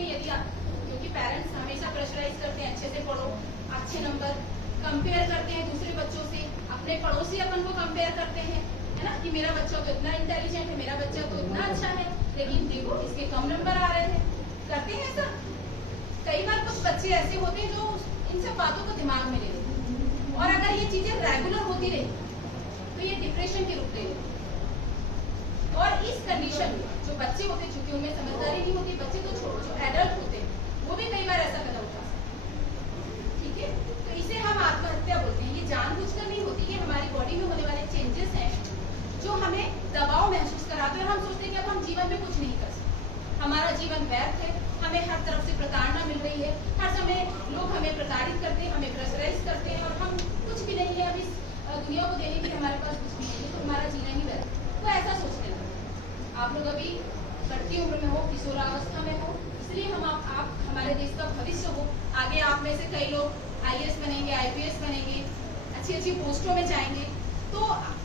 क्योंकि क्योंकि पेरेंट्स हमेशा प्रेशराइज करते हैं अच्छे से पढ़ो, अच्छे नंबर, कंपेयर करते हैं दूसरे बच्चों से, अपने पड़ोसी अपन को कंपेयर करते हैं, है ना, कि मेरा बच्चा तो इतना इंटेलिजेंट है, मेरा बच्चा तो इतना अच्छा है, लेकिन देखो इसके कम नंबर आ रहे थे। करते हैं ऐसा। कई बार कुछ बच्चे ऐसे होते हैं जो इन सब बातों को दिमाग में ले लेते हैं, और अगर ये चीजें रेगुलर होती रही तो ये डिप्रेशन के रूप ले लेते हैं। और इस कंडीशन में जो बच्चे होते हैं, चूंकि उनमें समझदारी नहीं होती, बच्चे तो छोड़ो, जो एडल्ट होते हैं वो भी कई बार ऐसा कदम उठा सकते हैं। ठीक है, तो इसे हम आत्महत्या बोलते हैं। ये जानबूझकर नहीं होती, ये हमारी बॉडी में होने वाले चेंजेस हैं जो हमें दबाव महसूस कराते हैं, और हम सोचते हैं कि अब हम जीवन में कुछ नहीं कर सकते, हमारा जीवन व्यर्थ है, हमें हर तरफ से प्रताड़ना मिल रही है, हर समय लोग हमें प्रताड़ित करते हैं, हमें प्रेशराइज करते हैं, और हम कुछ भी नहीं है, अब इस दुनिया को देने के लिए हमारे पास कुछ भी नहीं है, तो हमारा जीना ही व्यर्थ। तो ऐसा सोचने लगे। आप लोग अभी बढ़ती उम्र में हो, किशोरावस्था में हो, इसलिए हम आप हमारे देश का भविष्य हो। आगे आप में से कई लोग IAS बनेंगे, IPS बनेंगे, अच्छी अच्छी पोस्टों में जाएंगे। तो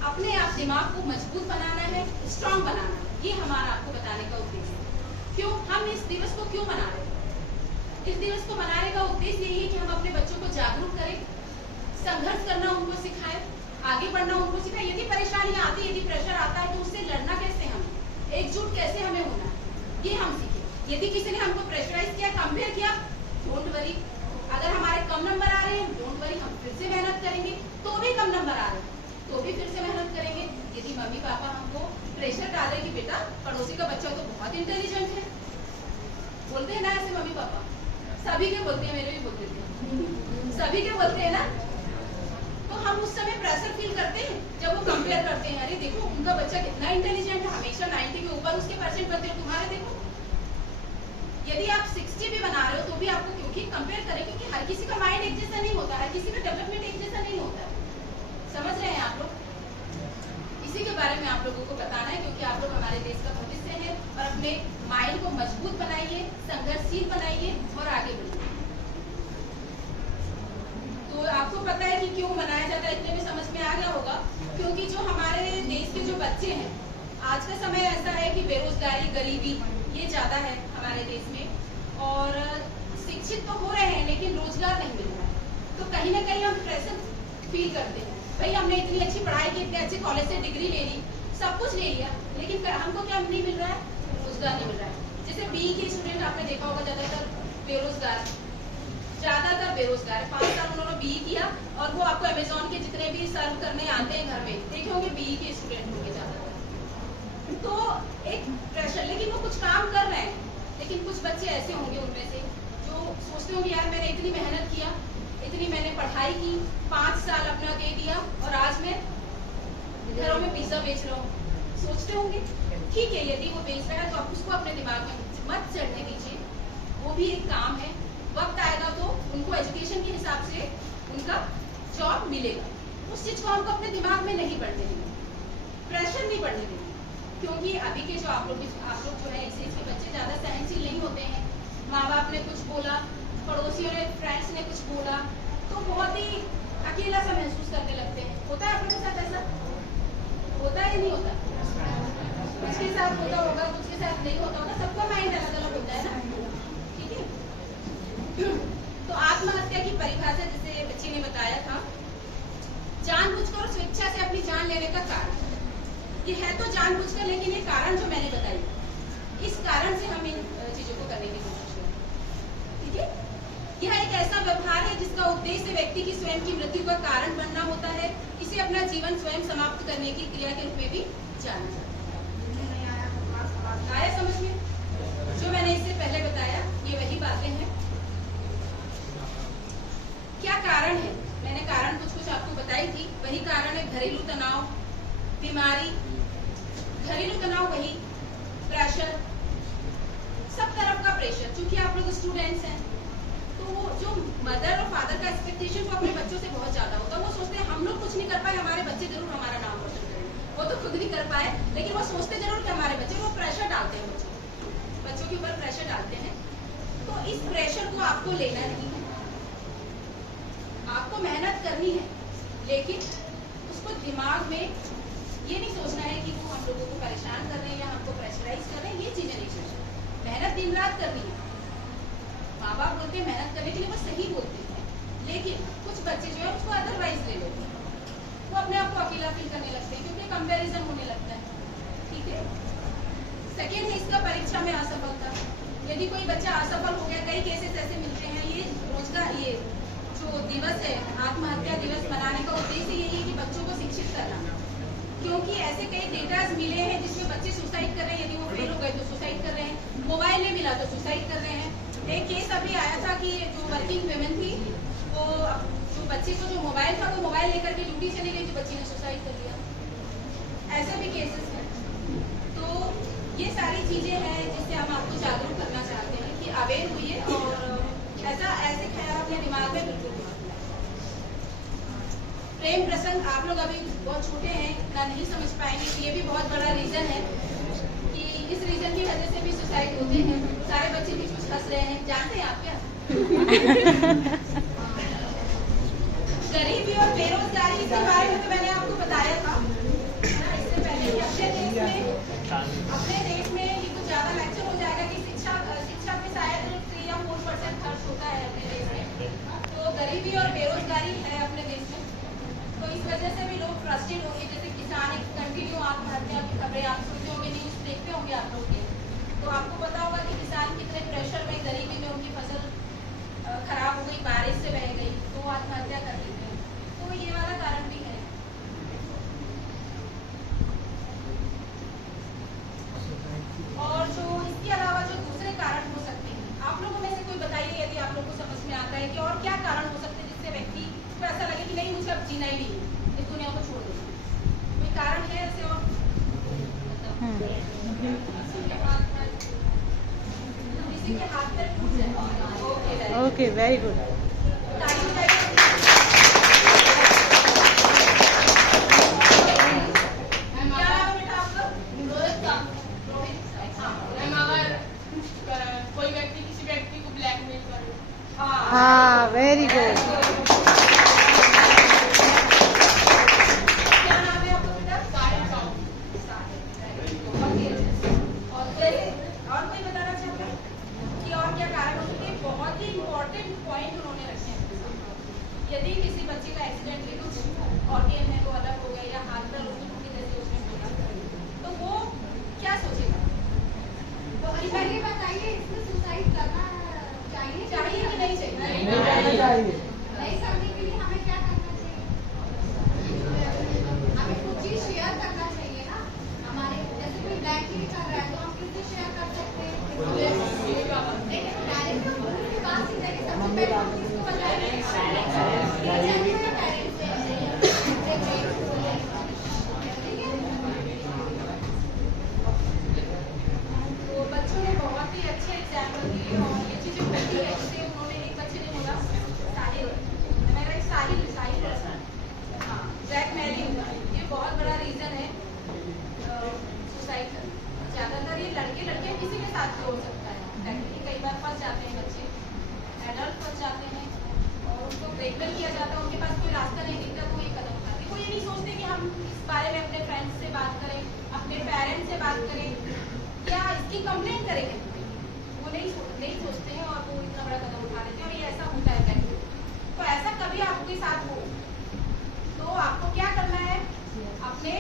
अपने आप दिमाग को मजबूत बनाना है, स्ट्रांग बनाना है, ये हमारा आपको बताने का उद्देश्य है। क्यों हम इस दिवस को क्यों मना रहे हैं? इस दिवस को मनाने का उद्देश्य यही है कि हम अपने बच्चों को जागरूक करें, संघर्ष करना उनको सिखाएं, आगे बढ़ना उनको सिखाएं। यदि परेशानियां आती, यदि प्रेशर आता है, तो उससे लड़ना कैसे, हम एकजुट कैसे हमें होना है, ये हम सीखें। यदि किसी ने हमको प्रेशराइज किया, कंपेयर किया, डोंट वरी, अगर हमारे कम नंबर आ रहे हैं, डोंट वरी, हम फिर से मेहनत करेंगे, तो भी कम नंबर आ रहे हैं तो भी फिर से मेहनत करेंगे। यदि मम्मी पापा हमको प्रेशर डाले कि बेटा पड़ोसी का बच्चा तो बहुत इंटेलिजेंट है, बोलते हैं ना ऐसे मम्मी पापा, सभी के बोलते हैं, मेरे भी बोलते थे, सभी के बोलते हैं ना, तो हम उस समय प्रेशर फील करते हैं जब वो कंपेयर करते हैं, अरे देखो उनका बच्चा कितना इंटेलिजेंट है, हमेशा 90 के ऊपर उसके परसेंट बनते हैं, तुम्हारे देखो। यदि आप 60 भी बना रहे हो तो भी आपको क्योंकि कंपेयर करें, क्योंकि हर किसी का माइंड एक जैसा नहीं होता, हर किसी का डेवलपमेंट एक जैसा नहीं होता है। समझ रहे हैं आप लोग? इसी के बारे में आप लोगों को बताना है, क्योंकि आप लोग हमारे देश का भविष्य है, और अपने माइंड को मजबूत बनाइए, संघर्षशील बनाइए और आगे बढ़िए। तो आपको पता है कि क्यों मनाया जाता है, इतने में समझ में आ गया होगा। क्योंकि जो हमारे देश के जो बच्चे हैं, आज का समय ऐसा है कि बेरोजगारी, गरीबी ये ज्यादा है हमारे देश में, और शिक्षित तो हो रहे हैं लेकिन रोजगार नहीं मिल रहा है। तो कहीं ना कहीं हम प्रेशर फील करते हैं, भाई हमने इतनी अच्छी पढ़ाई की, इतने अच्छे कॉलेज से डिग्री ले ली, सब कुछ ले लिया, लेकिन हमको क्या नहीं मिल रहा है, रोजगार नहीं मिल रहा है। जैसे BE के स्टूडेंट आपने देखा होगा, ज्यादातर बेरोजगार है। 5 साल उन्होंने BE किया, और वो आपको अमेजोन के जितने भी सर्व करने आते हैं घर में, देखे होंगे BE के स्टूडेंट होंगे ज्यादातर। तो एक प्रेशर, लेकिन वो कुछ काम कर रहे हैं, लेकिन कुछ बच्चे ऐसे होंगे उनमें से जो सोचते होंगे यार मैंने इतनी मेहनत किया, इतनी मैंने पढ़ाई की, 5 साल अपना दे दिया, और आज मैं घरों में पिज्जा बेच रहा हूँ। सोचते होंगे, ठीक है, यदि वो बेच रहा है तो आप उसको अपने दिमाग में मत चढ़ने दीजिए, वो भी एक काम है, वक्त आएगा तो उनको एजुकेशन के हिसाब से उनका जॉब मिलेगा। उस चीज को हमको अपने दिमाग में नहीं पढ़ने देंगे, प्रेशर नहीं पढ़ने देंगे, क्योंकि अभी के जो आप लोग जो है इस एज के बच्चे ज्यादा सहनशील नहीं होते हैं। माँ बाप ने कुछ बोला, पड़ोसियों ने, फ्रेंड्स ने कुछ बोला, तो बहुत ही अकेला सा महसूस करने लगते हैं। होता है आप लोगों के साथ ऐसा? होता है नहीं होता? कुछ के साथ होता होगा, कुछ के साथ नहीं होता होगा, सबका माइंड अलग अलग होता है ना, ठीक है। तो आत्महत्या की परिभाषा जैसे बच्ची ने बताया था, जानबूझकर और स्वेच्छा से अपनी जान लेने का कारण, ये है तो जानबूझकर, लेकिन ये कारण जो मैंने बताई, इस कारण से हम इन चीजों को करने की कोशिश करें, ठीक है। यह एक ऐसा व्यवहार है जिसका उद्देश्य व्यक्ति की स्वयं की मृत्यु का कारण बनना होता है। इसे अपना जीवन स्वयं समाप्त करने की क्रिया के रूप में भी जाना जाता है। आया समझ में? जो मैंने इससे पहले बताया ये वही बातें हैं। क्या कारण है? मैंने कारण कुछ आपको बताई थी। वही कारण है घरेलू तनाव, बीमारी, घरेलू तनाव वही, प्रेशर, सब तरफ का प्रेशर। क्योंकि आप लोग स्टूडेंट्स हैं तो जो मदर और फादर का एक्सपेक्टेशन वो अपने बच्चों से बहुत ज्यादा होता है। वो सोचते हैं हम लोग कुछ नहीं कर पाए, हमारे बच्चे जरूर हमारा नाम रोशन करेंगे। वो तो खुद नहीं कर पाए, लेकिन वो सोचते जरूर कि हमारे बच्चे, वो प्रेशर डालते हैं बच्चों के ऊपर प्रेशर डालते हैं। तो इस प्रेशर को आपको लेना नहीं है, आपको मेहनत करनी है, लेकिन उसको दिमाग में ये नहीं सोचना है कि वो हम लोगों को परेशान कर रहे हैं या हमको प्रेशराइज कर रहे हैं, ये चीजें नहीं सोचना। मेहनत दिन रात करनी है, माँ बाप बोलते हैं मेहनत करने के लिए, वो सही बोलते हैं, लेकिन कुछ बच्चे जो है उसको अदरवाइज ले लेते हैं, वो अपने आप को अकेला फील करने लगते हैं क्योंकि कंपैरिजन होने लगता है। ठीक है। सेकेंड है इसका परीक्षा में असफलता। यदि कोई बच्चा असफल हो गया, कई केसेस ऐसे मिलते हैं, ये रोजगार, ये जो दिवस है आत्महत्या दिवस मनाने का उद्देश्य यही है कि बच्चों को शिक्षित करना, क्योंकि ऐसे कई डेटाज मिले हैं जिसमें बच्चे सुसाइड कर रहे हैं, यदि वो फेल हो गए तो सुसाइड कर रहे हैं, मोबाइल नहीं मिला तो सुसाइड कर रहे हैं। एक केस अभी आया था कि जो वर्किंग वुमेन थी, वो जो बच्चे को जो मोबाइल था वो मोबाइल लेकर के ड्यूटी चली गई तो बच्ची ने सुसाइड कर लिया। ऐसे भी केसेस हैं। तो ये सारी चीजें हैं जिससे हम आपको जागरूक करना चाहते हैं कि अवेयर हुइए और ऐसे ख्याल अपने दिमाग में बिल्कुल। प्रेम प्रसंग, आप लोग अभी बहुत छोटे हैं, इतना नहीं समझ पाएंगे, ये भी बहुत बड़ा रीजन है कि इस रीजन की वजह से भी सुसाइड होते हैं। सारे बच्चे भी कुछ हंस रहे हैं, जानते हैं आप क्या? गरीबी और बेरोजगारी, इसके बारे में तो मैंने आपको बताया था इससे पहले कि अपने देश में ये कुछ ज्यादा लेक्चर हो जाएगा कि शिक्षा पे शायद 3 या 4% खर्च होता है अपने देश में। तो गरीबी और बेरोजगारी है अपने देश में, तो इस वजह से भी लोग फ्रस्ट्रेट होंगे। जैसे किसान एक कंटिन्यू आत्महत्या की खबरें आप सुनते होंगे, न्यूज देखते होंगे आप लोग, तो आपको पता होगा कि किसान कितने प्रेशर में, गरीबी में उनकी फसल खराब हो गई, बारिश से बह गई तो वो आत्महत्या कर लेते हैं। तो ये वाला कारण भी है। और जो इसके अलावा जो दूसरे कारण हो सकते हैं, आप लोगों में से कोई बताइए यदि आप लोगों को समझ में आता है कि और क्या कारण हो सकते हैं जिससे व्यक्ति को ऐसा लगे कि नहीं मुझे अब जीना ही नहीं है, इस दुनिया को छोड़ देना। कोई कारण है ऐसे? और किसी के हाथ पैर टूट जाए। Okay, very good. कोई व्यक्ति किसी व्यक्ति को ब्लैकमेल करे, हाँ, वेरी गुड। क्या नाम है आपका बेटा? और कोई बताना चाहता है कि और क्या कारण हो सकते हैं? बहुत ही इम्पोर्टेंट पॉइंट उन्होंने रखे हैं। यदि किसी बच्चे का एक्सीडेंटली कुछ ऑर्गन है वो अलग हो गया या हाथ पैर उसने जैसे उसने बोला, तो वो क्या सोचेगा? पहले बताइए, इसमें सुसाइड करना चाहिए कि नहीं चाहिए? नहीं करने के लिए हमें क्या करना चाहिए? हमें कुछ चीज शेयर करना चाहिए ना। हमारे जैसे कोई ब्लैकमेल कर रहा है तो हम किससे शेयर कर सकते हैं? लेकिन डायरेक्ट हम उनकी बात से जाके सबसे पहले हम किसको बताएंगे? ज्यादातर ये लड़के लड़कियां किसी के साथ भी हो सकता है। एक्चुअली कई बार फंस जाते हैं बच्चे, एडल्ट फंस जाते हैं और उनको ब्रेकअप किया जाता है, उनके पास कोई रास्ता नहीं दिखता तो ये कदम उठाते हैं। वो ये नहीं सोचते कि हम इस बारे में अपने फ्रेंड्स से बात करें, अपने पेरेंट्स से बात करें या इसकी कंप्लेंट करेंगे, वो नहीं सोचते हैं और वो इतना बड़ा कदम उठा लेते हैं और ये ऐसा होता है। तो ऐसा कभी आपके साथ हो तो आपको क्या करना है? अपने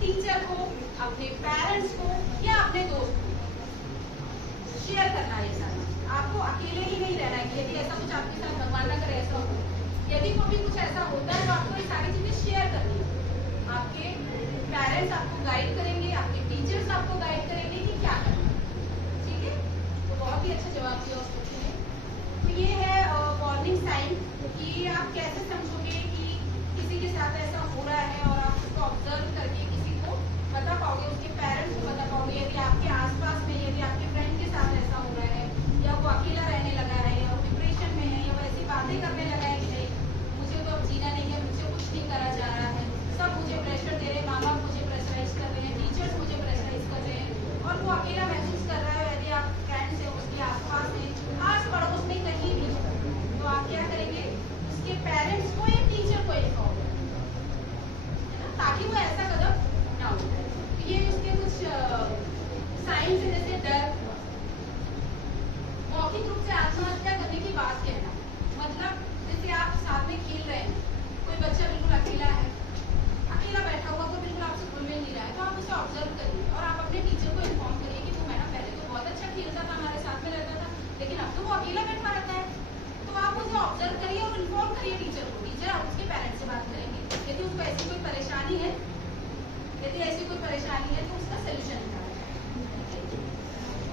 टीचर को, अपने पेरेंट्स को या अपने दोस्त को शेयर करना है। सारा आपको अकेले ही नहीं रहना है। यदि ऐसा कुछ आपके साथ भगवान ना करे ऐसा हो, यदि कभी कुछ ऐसा होता है तो आपको ये सारी चीजें शेयर करनी है। आपके पेरेंट्स आपको गाइड करेंगे, आपके टीचर्स आपको गाइड करेंगे कि क्या करना है। ठीक है, तो बहुत ही अच्छा जवाब दिया उस बच्चे ने। तो ये है वार्निंग साइन कि आप कैसे समझोगे कि किसी के साथ ऐसा हो रहा है और आप उसको ऑब्जर्व करके किसी को बता पाओगे, उसके पेरेंट्स को बता पाओगे। यदि आपके आसपास में, यदि आपके फ्रेंड के साथ ऐसा हो रहा है या वो अकेला रहने लगा है या वो डिप्रेशन में है या वो ऐसी बातें करने लगा है कि नहीं मुझे तो अब जीना नहीं है, मुझे कुछ नहीं करा जा रहा है, सब मुझे प्रेशर दे रहे हैं, माँ बाप मुझे प्रेशराइज कर रहे हैं, टीचर्स मुझे प्रेशराइज कर रहे हैं और वो अकेला महसूस कर रहा है। यदि आप फ्रेंड्स है, उसके आसपास है, आस पड़ोस में कहीं भी, तो आप क्या करेंगे? उसके पेरेंट्स को या टीचर को इन्फॉर्म ताकि वो ऐसा कदम ना उठाए। ये उसके कुछ साइंस बात कहना। मतलब जैसे आप साथ में खेल रहे हैं, कोई बच्चा बिल्कुल अकेला है, अकेला बैठा हुआ तो बिल्कुल आपसे घुल मिल नहीं रहा है, तो आप उसे ऑब्जर्व करिए और आप अपने टीचर को इन्फॉर्म करिए कि वो मैडम पहले तो बहुत अच्छा खेलता था, हमारे साथ में रहता था, लेकिन अब तो वो अकेला बैठा रहता है। तो आप उसे ऑब्जर्व करिए और इन्फॉर्म करिए टीचर को। टीचर आप उसके पेरेंट्स से बात करेंगे, यदि उसको ऐसी कोई परेशानी है, यदि ऐसी कोई परेशानी है तो उसका सोल्यूशन निकालें।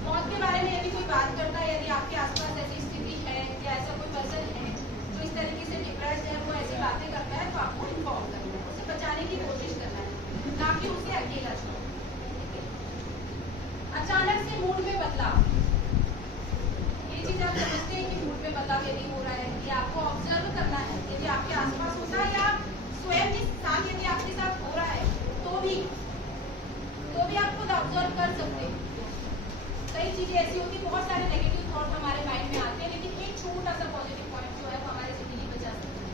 मौत के बारे में यदि कोई बात करता है, यदि आपके आसपास ऐसी स्थिति है या ऐसा कोई पर्सन है जो इस तरीके से डिप्रेस्ड है, वो ऐसी बातें करता है, तो आपको इन्फॉर्म करना है, उसे बचाने की कोशिश करना है, ना कि उसे अकेला छोड़ना। अचानक से मूड में बदलाव, ये चीज आप समझते हैं कि मूड में बदलाव यदि हो रहा है, ये आपको ऑब्जर्व करना है। यदि आपके आसपास होता है या स्वयं के साथ यदि आपके साथ हो रहा है तो भी आप खुद ऑब्जर्व कर सकते हैं। कई चीजें ऐसी होती, बहुत सारे नेगेटिव थॉट हमारे माइंड में आते हैं, लेकिन एक छोटा सा पॉजिटिव पॉइंट जो है वो हमारी जिंदगी बचा सकता है।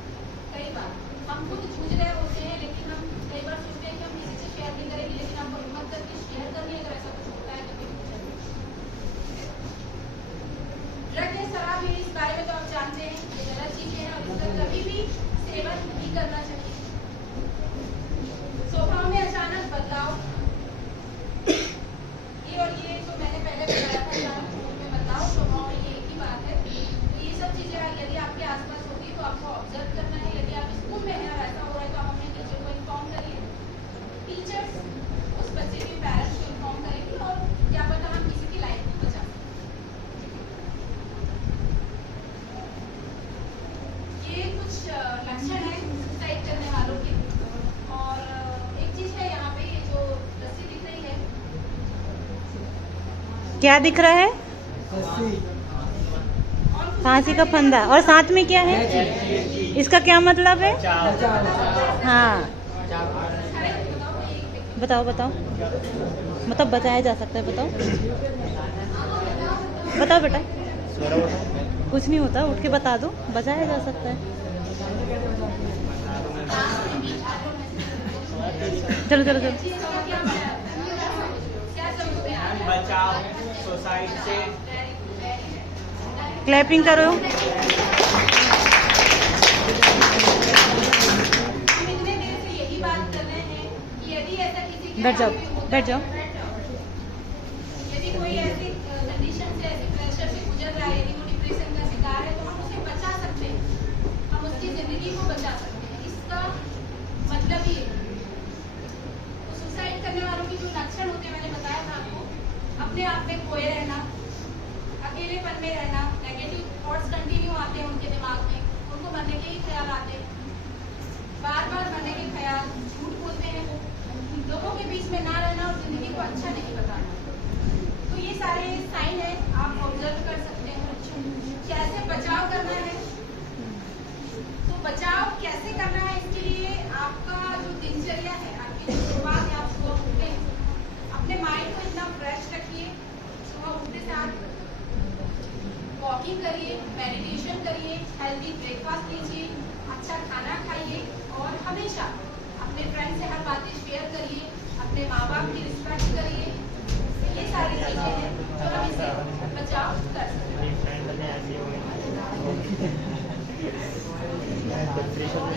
कई बार हम खुद जूझ रहे होते हैं, लेकिन हम कई बार सोचते हैं कि हम किसी से शेयर नहीं करेंगे, लेकिन हमको हिम्मत करके शेयर करनी है। अगर ऐसा कुछ होता है तो ड्रग या शराब, इस बारे में तो आप जानते हैं, ये गलत चीजें हैं और इसका कभी भी सेवन नहीं करना चाहिए। स्वभाव में अचानक बदलाव, और ये जो मैंने पहले बताया था, अचानक मूड में बदलाव, स्वभाव में ये एक ही बात है। तो ये सब चीजें यदि आपके आसपास होगी तो आपको ऑब्जर्व करना है। यदि आप स्कूल में हैं और ऐसा हो रहा है तो आप अपने टीचर को इन्फॉर्म करिए। टीचर्स उस बच्चे के पेरेंट्स को इन्फॉर्म करेंगे और क्या पता हम किसी की लाइफ को बचा सकते। ये कुछ लक्षण है सुसाइड करने वालों के। और एक चीज है यहाँ पे, ये जो रस्सी दिख रही है, क्या दिख रहा है? फांसी का फंदा, और साथ में क्या है? इसका क्या मतलब है? हाँ, बताओ बताओ, मतलब बचाया जा सकता है, बताओ बताओ बेटा। कुछ नहीं होता, उठ के बता दो, बचाया जा सकता है। चलो चलो चलो, बचाओ सोसाइटी से। क्लैपिंग करो। हम इतने देर से यही बात कर रहे हैं कि यदि ऐसा किसी के बैठ जाओ, साथ भी होता बैठ जाओ। है, यदि कोई ऐसी कंडीशन से, ऐसे प्रेशर से गुजर रहा है, यदि वो डिप्रेशन का शिकार है, तो हम उसे बचा सकते हैं, हम उसकी जिंदगी को बचा सकते हैं। इसका मतलब ये है। तो सुसाइड करने वालों की जो लक्षण होते हैं, मैंने बताया था आपको, अपने आप में खोए रहना, अकेलेपन में रहना, नेगेटिव थॉट्स कंटिन्यू आते हैं उनके दिमाग में, उनको मरने के ही ख्याल आते हैं, बार बार मरने के ख्याल, झूठ बोलते हैं वो, लोगों के बीच में ना रहना और जिंदगी को अच्छा नहीं बताना। तो ये सारे साइन है, आप ऑब्जर्व कर सकते हैं। कैसे बचाव करना है, तो बचाव कैसे करना है, इसके लिए आपका जो दिनचर्या है, आपकी जो शुरुआत है, आप सुबह उठते हैं, अपने माइंड को इतना फ्रेश रखिए। सुबह उठते साथ वॉकिंग करिए, मेडिटेशन करिए, हेल्दी ब्रेकफास्ट लीजिए, अच्छा खाना खाइए और हमेशा अपने फ्रेंड से हर बातें शेयर करिए, अपने माँ बाप की रिस्पेक्ट करिए। ये सारी चीजें हैं जो हम इससे बचाव कर सकते हैं।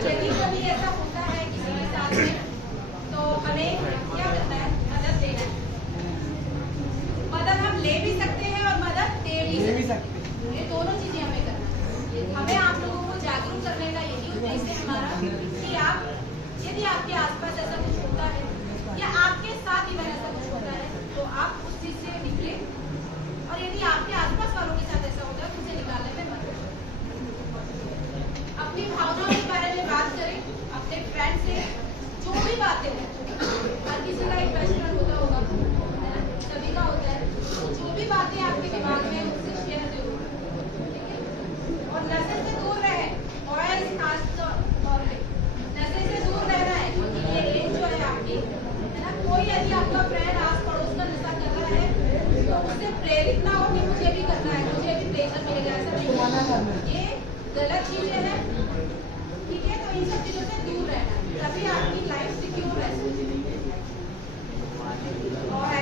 यदि कभी ऐसा होता है किसी के साथ में, तो हमें क्या करना है? मदद देना है। मदद हम ले भी सकते हैं और मदद दे भी सकते हैं। ये दोनों चीजें हमें करना है। हमें आप लोगों को जागरूक करने का यही उद्देश्य है हमारा कि आप, यदि आपके आसपास ऐसा कुछ होता है या आपके साथ ही ऐसा कुछ होता है, तो आप उस चीज से निकले, और यदि आपके आसपास वालों के साथ ऐसा होता है तो उसे निकालने में मदद करें। अपनी भावनाओं के बारे में बात करें, अपने फ्रेंड से जो भी बातें हैं, हर किसी का एक बेस्ट फ्रेंड होता होगा, है ना, सभी का होता है, तो जो भी बातें आपके दिमाग में उससे शेयर जरूर करें। और नशे से दूर रहे, बॉयज खास तौर पे नशे से दूर रहना है, क्योंकि ये एज जो है आपकी, है ना, कोई यदि आपका फ्रेंड आस पड़ोस का नशा कर रहा है तो उससे प्रेरित ना हो कि मुझे भी करना है, मुझे भी प्रेशर मिलेगा, ऐसा नहीं, ये गलत चीजें हैं, ठीक है। तो इन सब चीजों से दूर रहना, तभी आपकी लाइफ सिक्योर रह सकती है। और